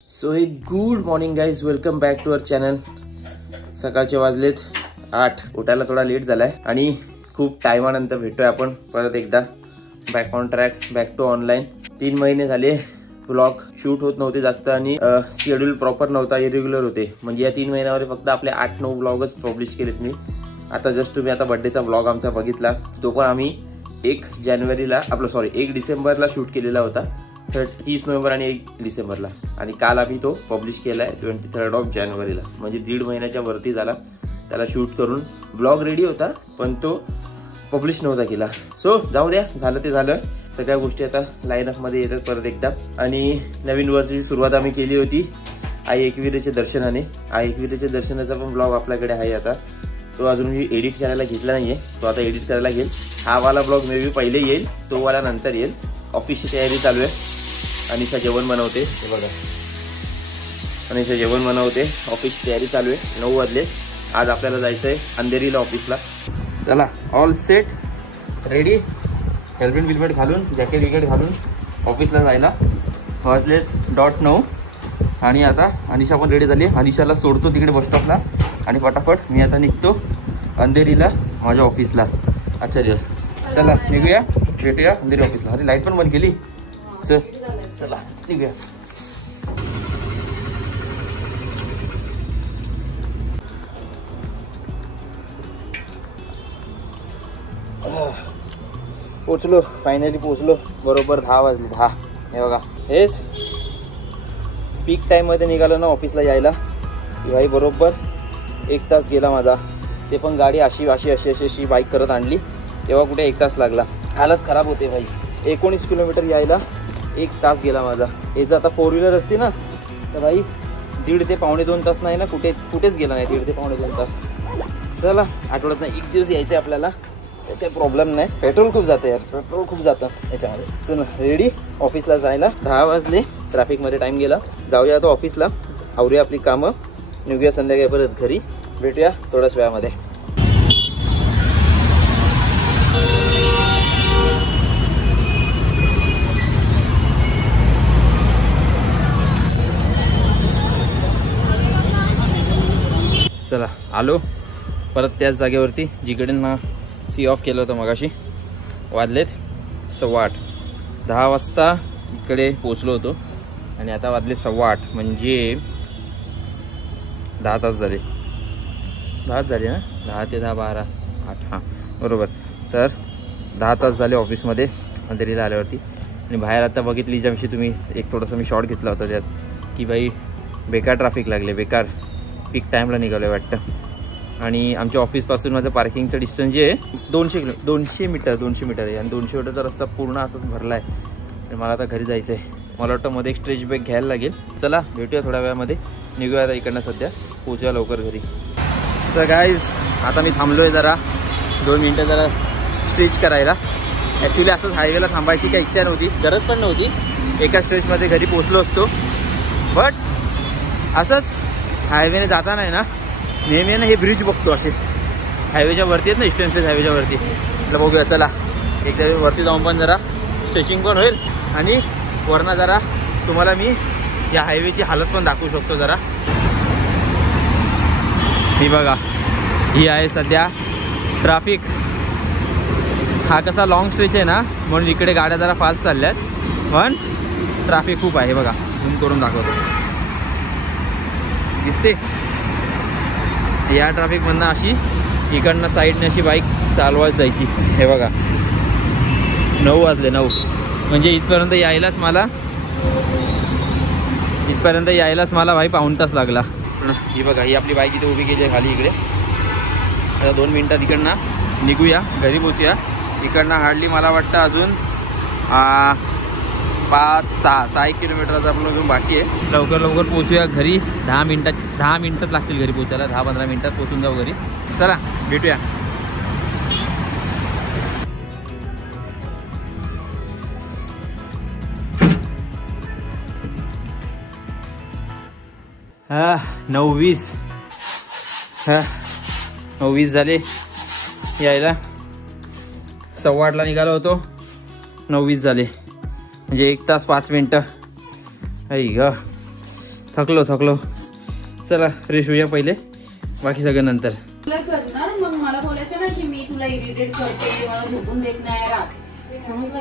So एक good morning guys, welcome back to our channel. सकाळचे वाजलेत 8. उठायला थोडा लेट झालाय आणि खूप टायमानंतर भेटतोय आपण परत एकदा. Back on track, back to online. 3 महिने झाले व्लॉग शूट होत नव्हते जास्त आणि शेड्यूल प्रॉपर नव्हता, इरेग्युलर होते. म्हणजे या 3 महिन्यामध्ये फक्त आपले 8-9 व्लॉगच पब्लिश केलेत मी. आता जस्ट तुम्ही आता बर्थडेचा व्लॉग आमचा बघितला, तो पण आम्ही 1 डिसेंबरला शूट केलेला होता. 30 नोव्हेंबर आणि 1 डिसेंबरला. आणि काल आम्ही तो पब्लिश केलाय 23 जानेवारीला. म्हणजे 1.5 महिन्याच्या वरती झाला त्याला शूट करून. ब्लॉग रेडी होता पण तो पब्लिश नव्हता केला. सो जाऊ द्या, झालं ते झालं. सगळ्या गोष्टी आता लाईनअपमध्ये येतात परत एकदा. आणि नवीन वर्षाची सुरुवात आम्ही केली होती आई एकविरेच्या दर्शनाने. आई एकविरेच्या दर्शनाचा पण ब्लॉग आपल्याकडे आहे. आता तो अजून मी एडिट करायला घेतला नाहीये, तो आता एडिट करायला घेईल. हा वाला ब्लॉग मे बी पहिले येईल, तो वाला नंतर येईल. ऑफिसची तयारी चालू आहे. अनिशा जेवण बनवते, हे बघा अनिशा जेवण बनवते. ऑफिसची तयारी चालू आहे. 9 वाजले. आज आपल्याला जायचं आहे अंधेरीला ऑफिसला. चला, ऑल सेट, रेडी. हेल्मेट बिल्मेट घालून, जॅकेट विकेट घालून ऑफिसला जायला. वाजले .9 आणि आता अनिशा पण रेडी झाली. अनिशाला सोडतो तिकडे बस स्टॉपला आणि फटाफट मी आता निघतो अंधेरीला माझ्या ऑफिसला. अच्छा दिवस. चला निघूया, भेटूया अंधेरी ऑफिसला. अरे लाईट पण बंद केली. चला निघूया. पोचलो, फायनली पोचलो. बरोबर 10 वाजले. 10. हे बघा, हेच पीक टाइम मध्ये निघालो ना ऑफिसला यायला. भाई बरोबर 1 तास गेला माझा. ते पण गाडी अशी बाईक करत आणली तेव्हा कुठे 1 तास लागला. हालत खराब होते भाई. 19 किलोमीटर यायला 1 तास गेला माझा. हे जर आता 4 व्हीलर असती ना तर भाई 1.5 ते पावणे 2 तास नाही ना, कुठेच गेला नाही. 1.5 ते पावणे 2 तास. चला, आठवड्यात नाही 1 दिवस यायचं आपल्याला, काही प्रॉब्लेम नाही. पेट्रोल खूप जातं यार, पेट्रोल खूप जातं याच्यामध्ये. चला रेडी ऑफिसला जायला. 10 वाजले. ट्रॅफिकमध्ये टाईम गेला. जाऊया आता ऑफिसला, आवरूया आपली कामं, निघूया संध्याकाळी परत घरी. भेटूया थोड्याच वेळामध्ये. चला आलो परत त्याच जागेवरती जिकडे ना सी ऑफ केलं होतं मगाशी. वाजलेत 8:15. 10 वाजता इकडे पोचलो होतो आणि आता वाजले 8:15. म्हणजे 10 तास झाले. 10 झाले ना, 10 ते 10, 12, 8. हां बरोबर. तर 10 तास झाले ऑफिसमध्ये अंधेरीला आल्यावरती. आणि बाहेर आता बघितली ज्याविषयी तुम्ही एक थोडासा मी शॉर्ट घेतला होता त्यात की बाई बेकार ट्रॅफिक लागले, बेकार. पीक टाईमला निघालो आहे वाटतं. आणि आमच्या ऑफिसपासून माझं पार्किंगचं डिस्टन्स जे आहे 200 मीटर आहे. आणि 200 मीटरचा रस्ता पूर्ण असाच भरला आहे. आणि मला आता घरी जायचं आहे. मला वाटतं मध्ये एक स्ट्रेच ब्रेक घ्यायला लागेल. चला भेटूया थोड्या वेळामध्ये. निघूया आता इकडनं, सध्या पोहोचूया लवकर घरी. तर गाईज आता मी थांबलो आहे जरा 2 मिनटं जरा स्ट्रेच करायला. ॲक्च्युली असंच हायवेला थांबायची काही इच्छा नव्हती, गरज पण नव्हती. एका स्ट्रेचमध्ये घरी पोचलो असतो. बट असंच हायवेने जाताना आहे ना, नेहमी ना हे ब्रिज बघतो असे हायवेच्या वरती आहेत ना, इस्टर्न हायवेच्या वरती. म्हटलं बघूया चला एकदा वरती जाऊन पण जरा स्ट्रेचिंग पण होईल आणि वरनं जरा तुम्हाला मी या हायवेची हालत पण दाखवू शकतो जरा. ही बघा, ही आहे सध्या ट्रॅफिक. हा कसा लॉंग स्ट्रेच आहे ना, म्हणून इकडे गाड्या जरा फास्ट चालल्यात, पण ट्रॅफिक खूप आहे. बघा झूम करून दाखवतो, दिसते. या ट्रॅफिकमधनं अशी इकडनं साईडने अशी बाईक चालवायच जायची. हे बघा 9 वाजले. 9 म्हणजे इथपर्यंत यायलाच मला भाई पाऊण तास लागला. ही बघा, ही आपली बाईक इथे उभी केली आहे खाली इकडे. आता 2 मिनटात इकडनं निघूया, घरी पोचूया. इकडनं हार्डली मला वाटतं अजून 5-6 किलोमीटरचा आपलं अजून बाकी आहे. लवकर पोचूया घरी. 10 मिनटात लागतील घरी पोचायला. 10-15 मिनटात पोचून जाऊ घरी. चला भेटूया. हा 9:20. 9:20 झाले यायला. 8:15ला निघालो होतो. 9:20 झाले. म्हणजे 1 तास 5 मिनटं. आई ग थकलो. चला फ्रेश होऊया पहिले, बाकी सगळं नंतर. तुला करणार मग मला बोलायचं ना की मी तुला इरिटेट करते, मला झोपून देत नाही रात. समजलं का?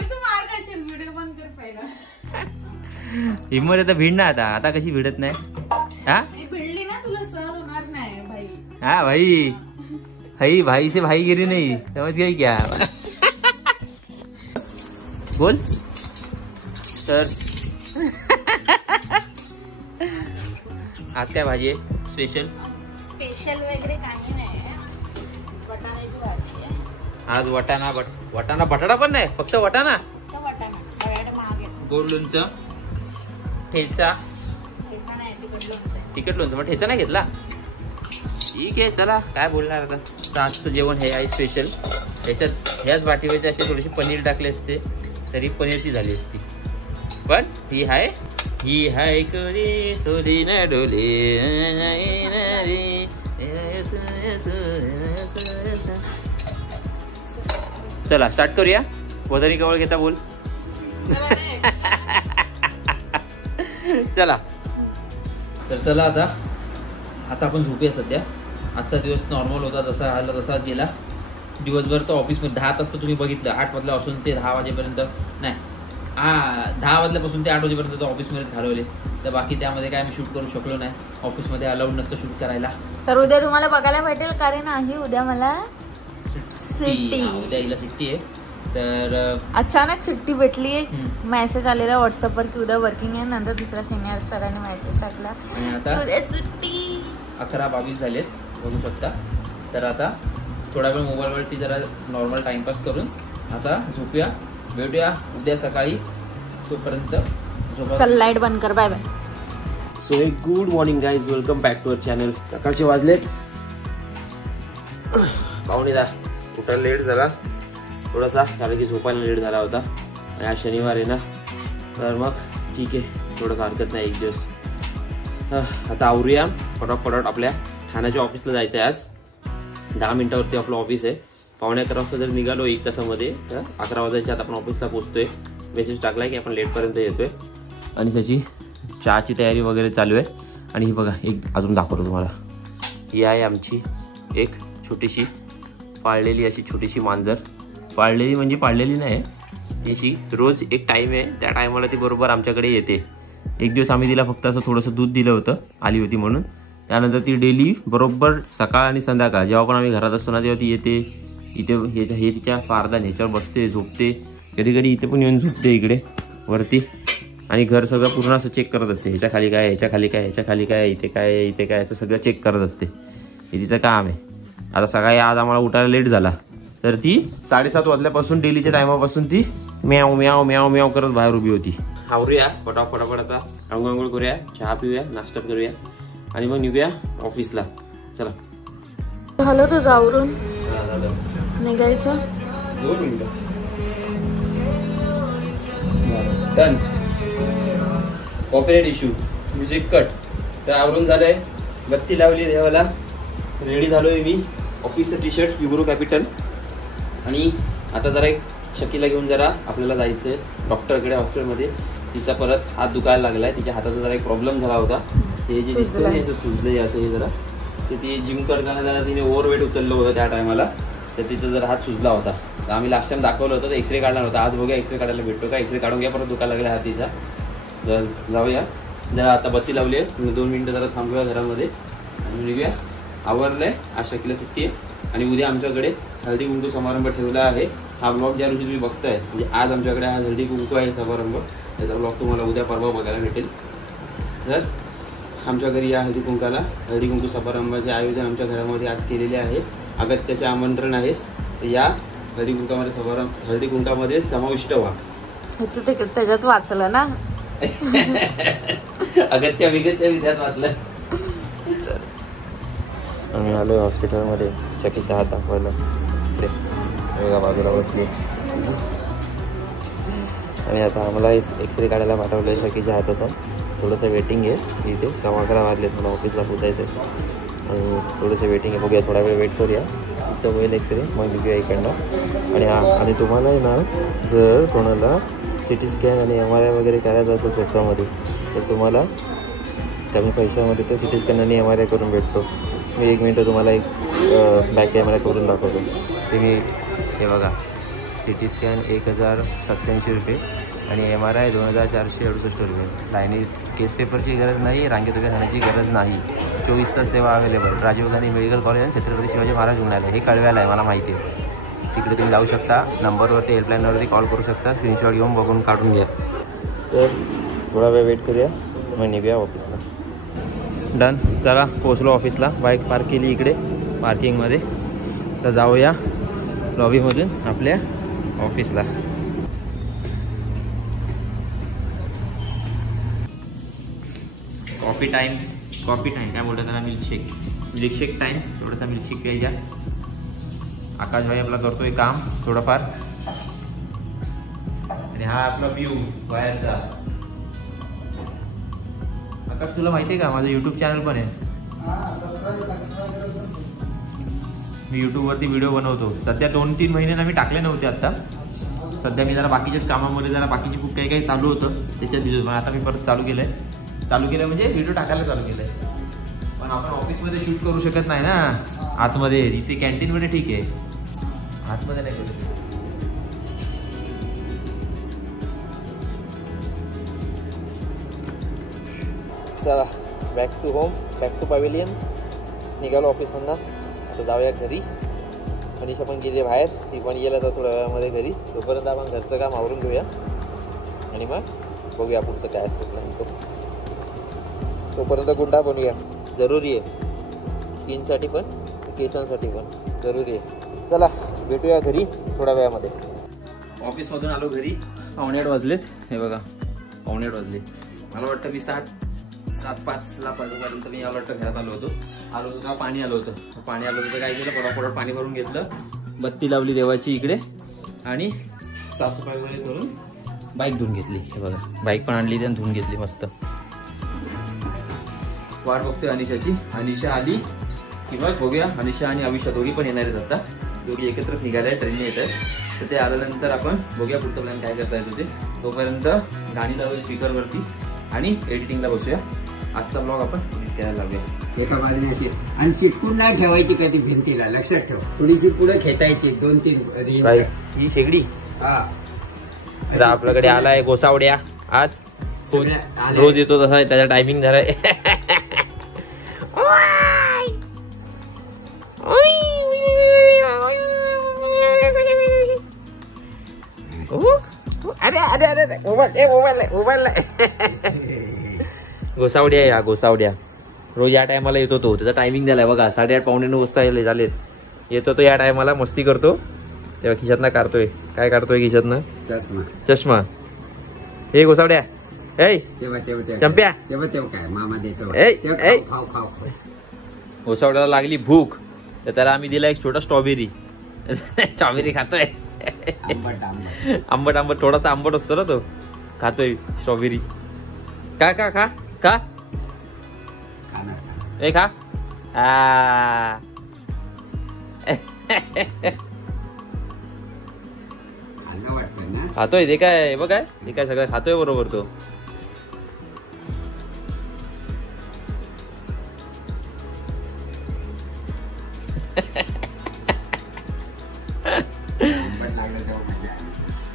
तू मार कशील, व्हिडिओ बंद कर पहिला. हिम्मत आता भिड ना, आता कशी भिडत नाही. हा भिडली ना तुला सहन होणार नाही भाई. हा भाई भाई से भाईगिरी नहीं, समझ गई क्या? बोल तर. आज काय भाजी आहे स्पेशल? स्पेशल वगैरे काही नाही, वाटाण्याची भाजी आहे आज. वाटाणा बटाटा पण नाही, फक्त वाटाणा. वाटाणा बटाटा महाग आहे. गोड लोणचं, ठेचा, तिखट लोणचं. मग ठेचा नाही घेतला? ठीक आहे चला, काय बोलणार आता. आजचं जेवण हे आहे स्पेशल. ह्याच्यात ह्याच वाटीवरती असे थोडेसे पनीर टाकले असते तरी पनीरची झाली असती. पण ही हाय कोणी सोडी ना डोले. चला स्टार्ट करूया. वजनी कवळ घेता बोल. चला तर चला आता आपण झोपूया सध्या. आजचा दिवस नॉर्मल होता, जसा आला तसाच गेला. दिवसभर तर ऑफिसमध्ये 10 तास तुम्ही बघितलं. 8 वाजल्यापासून ते 10 वाजेपर्यंत नाही, 10 वाजल्यापासून ते 8 वाजेपर्यंत ऑफिसमध्ये घालवले. तर बाकी त्यामध्ये काय मी शूट करू शकलो नाही. ऑफिसमध्ये अलाउड नसतं शूट करायला. तर उद्या तुम्हाला बघायला भेटेल, कारण आहे उद्या मला सुट्टी. उद्या हिला सुट्टी आहे. तर अचानक सुट्टी भेटली. मेसेज आलेला व्हॉट्सअपवर की उद्या वर्किंग आहे. नंतर दुसऱ्या सिनियर सरांनी मेसेज टाकला आणि आता उद्या सुट्टी. 11:22 झालेत बघू शकता. तर आता थोडा वेळ मोबाईलवरती जरा नॉर्मल टाइमपास करून आता झोपूया. भेटूया उद्या सकाळी. तोपर्यंत चल लाईट बंद कर. Bye bye. सो एक good morning guys, welcome back to our channel. सकाळचे वाजलेत 9:15. उठायला लेट झाला थोडासा, कारण की झोपायला लेट झाला होता. आणि आज शनिवार आहे ना, तर मग ठीक आहे, थोडं हरकत नाही. एक दिवस आता आवरूया फटाफट. आपल्या ठाण्याच्या ऑफिसला जायचं आहे आज. 10 मिनिटावरती आपलं ऑफिस आहे. 11:15 वाजता जर निघालो 1 तासामध्ये, तर 11 वाजायच्या आता आपण ऑफिसला पोहोचतोय. मेसेज टाकलाय की आपण लेटपर्यंत येतोय. आणि त्याची चहाची तयारी वगैरे चालू आहे. आणि ही बघा, एक अजून दाखवतो तुम्हाला. ही आहे आमची एक छोटीशी पाळलेली अशी छोटीशी मांजर. पाळलेली म्हणजे पाळलेली नाही, अशी रोज एक टाईम आहे, त्या टायमाला ती बरोबर आमच्याकडे येते. एक दिवस आम्ही तिला फक्त असं थोडंसं दूध दिलं होतं, आली होती म्हणून. त्यानंतर ती डेली बरोबर सकाळ आणि संध्याकाळ जेव्हा पण आम्ही घरात असतो ना, तेव्हा ती येते इथे. हे तिच्या पारदान ह्याच्यावर बसते, झोपते. कधी कधी इथे पण येऊन झोपते इकडे वरती. आणि घर सगळं पूर्ण असं चेक करत असते. ह्याच्या खाली काय, ह्याच्या खाली काय, ह्याच्या खाली काय, इथे काय, इथे काय, असं सगळं चेक करत असते. हे तिचं काम आहे. आता सकाळी आज आम्हाला उठायला लेट झाला, तर ती 7:30 वाजल्यापासून डेलीच्या टायमापासून ती म्याव म्याव म्याव म्याव करत बाहेर उभी होती. आवरूया फटाफट आता. अंघोळ करूया, चहा पिऊया, नाश्ता करूया आणि मग निघूया ऑफिसला. चला झालं तुझं आवरून निघायचं. 2 मिनिटं. Done. Copyright issue, music cut. तर आवरून झालंय, बत्ती लावली देवाला, रेडी झालोय मी. ऑफिसचं टी शर्ट युग्रो कॅपिटल. आणि आता जरा एक शकीला घेऊन जरा आपल्याला जायचंय डॉक्टरकडे. हॉस्पिटलमध्ये तिचा परत हात दुखायला लागलाय. तिच्या हाताचा जरा एक प्रॉब्लेम झाला होता. ते जे दिसतंय सुजलंय असं हे जरा. ते ती जिम करताना जरा तिने ओव्हरवेट उचललं होतं त्या टायमाला, तर तिचा जरा हात सुजला होता. तर आम्ही लास्ट टाइम दाखवलं होतं, तर एक्सरे काढला होता. आज बघूया एक्सरे काढायला भेटतो का. एक्सरे काढून घ्या, परत दुखायला लागला हात तिचा. तर जाऊया जरा. आता बत्ती लावली आहे, 2 मिनिटं जरा थांबूया घरामध्ये आणि निघूया. आवरलंय. आज शकीला सुट्टी आहे. आणि उद्या आमच्याकडे हळदी कुंकू समारंभ ठेवला आहे. हा ब्लॉग ज्या रोजी तुम्ही बघताय, म्हणजे आज आमच्याकडे हा हळदी कुंकू आहे समारंभ. त्याचा ब्लॉग तुम्हाला उद्या परवा बघायला भेटेल. तर आमच्या घरी या हळदी कुंकू समारंभाचे आयोजन आमच्या घरामध्ये आज केलेले आहे. अगत्याचे आमंत्रण आहे. या हळदी कुंकामध्ये समाविष्ट व्हा. तू ते त्याच्यात वाचलं ना. अगत्या विद्यात वाचलं. आम्ही आलोय हॉस्पिटलमध्ये शकीचा हात दाखवायला. वेगळ्या बाजूला बसली. आणि आता आम्हाला एक्सरे काढायला पाठवलं आहे शकीच्या हाताचा. थोडंसं वेटिंग आहे इथे. 11:15 वाजले. मला ऑफिसला पोचायचं आहे आणि थोडंसं वेटिंग आहे. बघूया, थोडा वेळ वेट करूया. चेस्टचा होईल एक्सरे, मग निघूया इकडनं. आणि आणि तुम्हाला आहे ना, जर कोणाला CT स्कॅन आणि MRI वगैरे करायचं असेल स्वस्तामध्ये, तर तुम्हाला कमी पैशामध्ये तो CT स्कॅन आणि MRI करून भेटतो. मी 1 मिनटं तुम्हाला एक बॅक कॅमेरा करून दाखवतो. तुम्ही हे बघा, CT स्कॅन 1087 रुपये आणि MRI 2468 रुपये. लाईनीत केस पेपरची गरज नाही, रांगेत उभ्या राहण्याची गरज नाही. 24 तास सेवा available. Rajiv Gandhi medical college आणि छत्रपती शिवाजी महाराज रुग्णालय, हे कळव्याला आहे, मला माहिती आहे. तिकडे तुम्ही जाऊ शकता. नंबरवरती हेल्पलाईनवरती कॉल करू शकता. स्क्रीनशॉट घेऊन बघून काढून घ्या. तर थोडा वेळ वेट करूया, मग निघूया ऑफिसला. डन. चला पोचलो ऑफिसला. बाईक पार्क केली इकडे पार्किंगमध्ये. तर जाऊया लॉबीमधून आपल्या ऑफिसला. कॉफी टाईम काय बोलतात त्याला, मिल्कशेक टाईम. थोडासा मिल्कशेक प्यायचा. आकाश भाई आपला करतोय काम थोडंफार. आणि हा आपला व्ह्यू बाहेरचा. आकाश तुला माहिती आहे का, माझं YouTube चॅनल पण आहे. मी YouTubeवरती व्हिडिओ बनवतो. सध्या 2-3 महिने मी टाकले नव्हते. आता सध्या मी जरा बाकीच्याच कामामध्ये, जरा बाकीची खूप काही चालू होतं त्याच्यात दिवस. पण आता मी परत चालू केलं म्हणजे व्हिडिओ टाकायला चालू केलंय. पण आपण ऑफिसमध्ये शूट करू शकत नाही ना आतमध्ये. इथे कॅन्टीनमध्ये ठीक आहे, आतमध्ये नाही करू शकत. चला back to home, back to pavilion. निघालो ऑफिसमधनं. आता जाऊया घरी. मनीषा पण गेली बाहेर, ती पण येईल आता थोड्या वेळामध्ये घरी. तोपर्यंत आपण घरचं काम आवरून घेऊया आणि मग बघूया पुढचं काय असतं प्लॅन. तोपर्यंत गुंडा बनूया, जरुरी आहे. स्किनसाठी पण केसांसाठी पण जरुरी आहे. चला भेटूया घरी थोड्या वेळामध्ये. ऑफिसमधून आलो घरी. 8:15 वाजलेत. हे बघा 8:15 वाजले. मला वाटतं मी 7:05ला पर्यंत मी मला वाटतं घरात आलो होतो तेव्हा पाणी आलं होतं. तर काय केलं, फटाफट पाणी भरून घेतलं, बत्ती लावली देवाची इकडे आणि साफसफाई वगैरे करून बाईक धुवून घेतली. हे बघा बाईक पण आणली आणि धुवून घेतली मस्त. वाट बघतोय अनिशाची. अनिशा आली किंवा बघूया. अनिशा आणि अविशा दोघी पण येणार आहेत. आता दोघी एकत्रच निघाल्या, ट्रेनने येत आहेत. तर ते आल्यानंतर आपण बघूया पुढचं प्लॅन काय करता येतो ते. तोपर्यंत गाणी लावूया स्पीकरवरती आणि एडिटिंगला बसूया. आजचा ब्लॉग आपण एडिट करायला लागूया. एका बाजूने अशी आणि चिटकून नाही ठेवायची कधी भिंतीला, लक्षात ठेव. थोडीशी पुढे खेचायची 2-3 ही शेगडी. हा आपल्याकडे आलाय गोसावड्या. आज रोज येतो तसा त्याचा टायमिंग झालाय. अरे मोबाईल गोसावड्या या गोसावड्या. रोज या टायमाला येतो तो. त्याचा टायमिंग झालाय बघा. 8:30 पावणे 9 वाजता झालेत. येतो तो या टायमाला, मस्ती करतो. तेव्हा खिशातनं काढतोय. काय काढतोय खिशातनं? चष्मा. हे गोसावड्या. चंप्या तेव्हा काय मामा देतो. गोसावड्याला लागली भूक, तर त्याला आम्ही दिला एक छोटा स्ट्रॉबेरी. स्ट्रॉबेरी खातोय. आंबट थोडासा आंबट असतो ना तो. खातोय स्ट्रॉबेरी. का का खा का ए खा. खातोय ते काय बघ, काय हे काय सगळं खातोय बरोबर तो.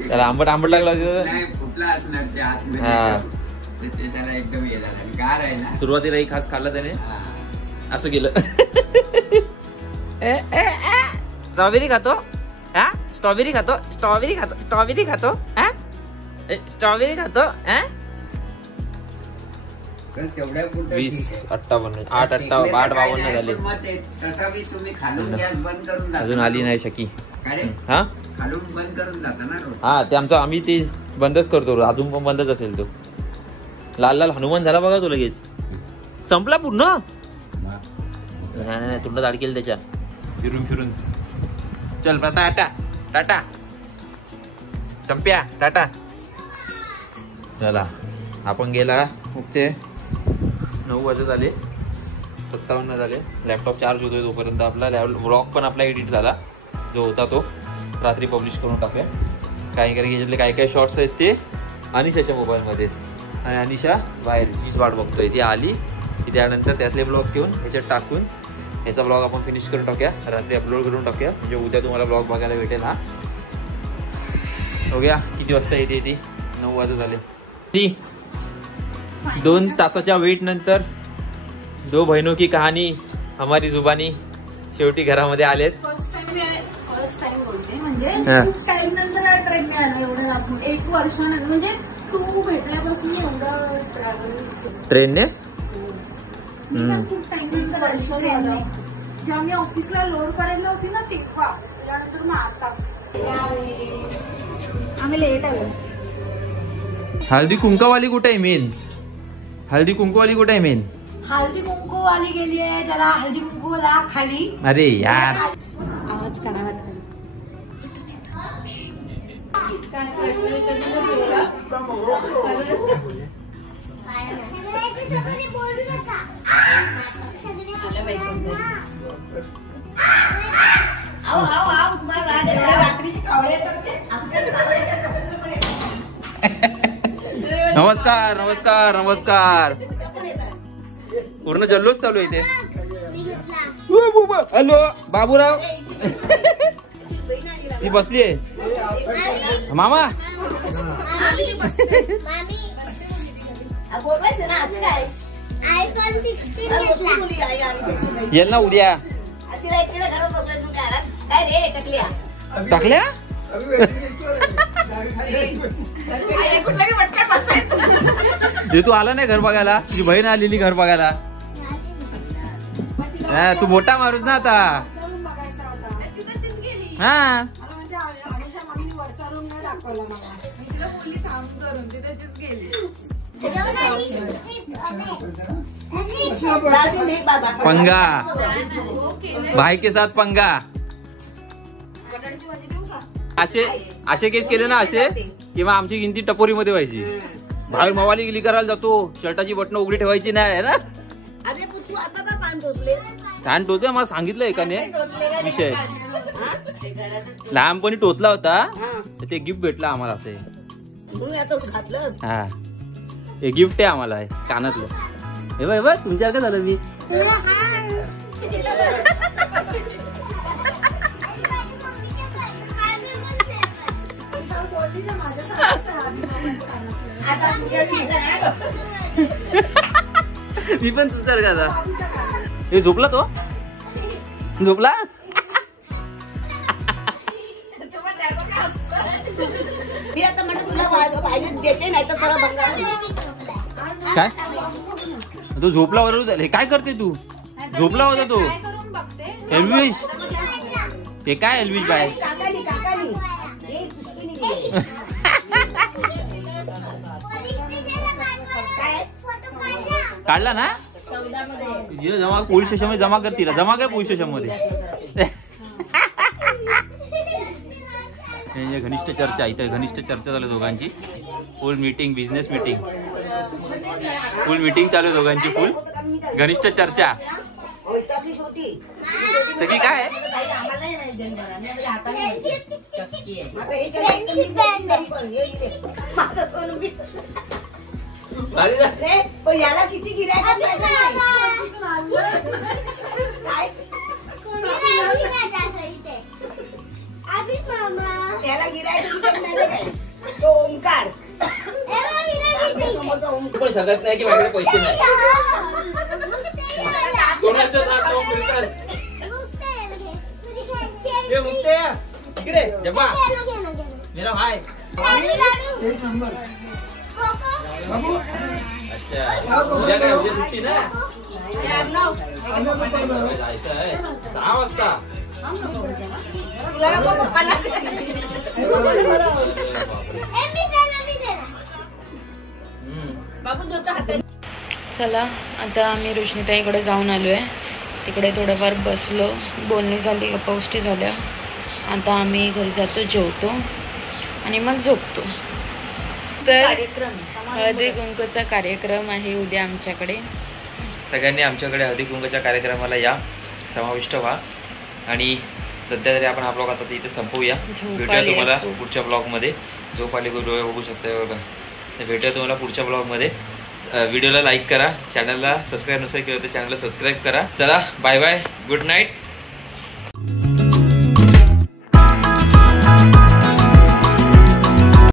त्याला आंबट लागला कुठला असणार एकदम हे झालं. गार आहे ना. सुरुवातीला एक खास खाल्ला त्याने, असं केलं. स्ट्रॉबेरी खातो हा, स्ट्रॉबेरी खातो 20:58 झाले. अजून आली नाही शकी. हा बंद करून जाता ना. हा ते आमचं, आम्ही ते बंदच करतो. अजून पण बंदच असेल तो. लाल हनुमान झाला बघा तो लगेच. संपला पूर्ण. नाही तुला दाड केलं त्याच्या फिरून. चल टाटा चंप्या टाटा. चला आपण गेला. ते 9 वाजत आले. 57 झाले. लॅपटॉप चार्ज होतोय तोपर्यंत आपला व्लॉग पण आपला एडिट झाला जो होता तो रात्री पब्लिश करून टाकूया. काही याच्यातले काय काय शॉर्ट्स आहेत ते अनिशाच्या मोबाईलमध्येच. आणि अनिशा बाहेर हीच वाट बघतोय. ती आली की त्यानंतर त्यातले ब्लॉग घेऊन ह्याच्यात टाकून ह्याचा ब्लॉग आपण फिनिश करून टाकूया. रात्री अपलोड करून टाकूया म्हणजे उद्या तुम्हाला ब्लॉग बघायला भेटेल. हा बघूया किती वाजता येते ती. 9 वाजत झाले. 2 तासाच्या वेट नंतर 2 बहनों की कहाणी हमारी जुबानी शेवटी घरामध्ये आलेत. फर्स्ट टाइम बोलते म्हणजे खूप टाइम नंतर ट्रेन मिळाला. एवढं 1 वर्षानंतर म्हणजे तू भेटल्यापासून एवढं ट्रॅव्हल ट्रेनने. खूप टाइम नंतर जेव्हा मी ऑफिसला लोअर करायला होती ना तेव्हा. त्यानंतर मग आता आम्ही लेट आलो. हळदी कुंकवाली कुठे आहे मेन? हळदी कुंकवाली कुठे आहे मेन? हल्दी कुंकू वाली गेली आहे. त्याला हल्दी कुंकूला खाली. अरे यार आवाज काढ. नमस्कार नमस्कार नमस्कार. पूर्ण जल्लोष चालू आहे इथे. हॅलो बाबूराव. ती बसली आहे मामा. बोलवायचं ना असं काय. iPhone 16 येल ना उद्या. तिला एकटीला घरात बसलाय तू घरात. काय रे टकल्या टाकल्या. कुठला पटकन बसायचं. तू आला नाही घर बघायला. तुझी बहीण आलेली घर बघायला. तू मोठा माणूस ना आता. हा पंगा. भाई के साथ पंगा. असे केस केले ना असे किंवा आमची गिनती टपोरीमध्ये व्हायची. बाहेर मवाली गिली करायला जातो. शर्टाची बटणं उघडी ठेवायची नाही ना. अरे तू आता का कान टोचलेस? कान टोचले मला सांगितलं एकाने विषय. लहानपणी टोचला होता तर ते गिफ्ट भेटलं आम्हाला. असं घातलं. हा हे गिफ्ट आहे आम्हाला कानातलं. हे बघ तुमच्या काय झालं मी. मी पण तुझा का. हे झोपला तो. झोपला. मी आता म्हणत तुला पाहिजे देते नाही तर खरं बंगाल. काय तो झोपला वरून झाले. काय करते तू. झोपला होता तो. एल्विश. हे काय एल्विश बाय. काढला ना. जमा पोलीस स्टेशन मध्ये जमा करतील. जमा कर पोलीस स्टेशन मध्ये. घनिष्ठ चर्चा इथे. घनिष्ठ चर्चा झाली दोघांची. फुल मीटिंग. Business meeting. फुल मीटिंग चालू आहे दोघांची. फुल घनिष्ठ चर्चा. सगळी काय याला किती गिऱ्हाईक त्याला गिऱ्हाईक तो ओंकार. पण सांगत नाही की माझ्याकडे पैसे नाही. इकडे जब्बा मेरा भाई. अच्छा उद्या काय उद्या सुट्टी ना. जायचं आहे 6 वाजता. चला आता आम्ही रोशनीताईकडे जाऊन आलो आहे. तिकडे थोडंफार बसलो. बोलणी झाली. गप्पागोष्टी झाल्या. आता आम्ही घरी जातो. जेवतो आणि मग झोपतो. तर हळदी कुंकूचा कार्यक्रम आहे उद्या आमच्याकडे. सगळ्यांनी आमच्याकडे हळदी कुंकूच्या कार्यक्रमाला या, समाविष्ट व्हा. आणि सध्या तरी आपण हा ब्लॉग आता इथे संपवूया. भेटूया तुम्हाला पुढच्या ब्लॉगमध्ये. झोप आली डोळे बघू शकता बघा. तर भेटूया तुम्हाला पुढच्या ब्लॉगमध्ये. व्हिडिओला लाईक करा, चॅनलला सबस्क्राईब नसेल केलं तर चॅनलला सबस्क्राईब करा. चला बाय बाय, गुड नाईट.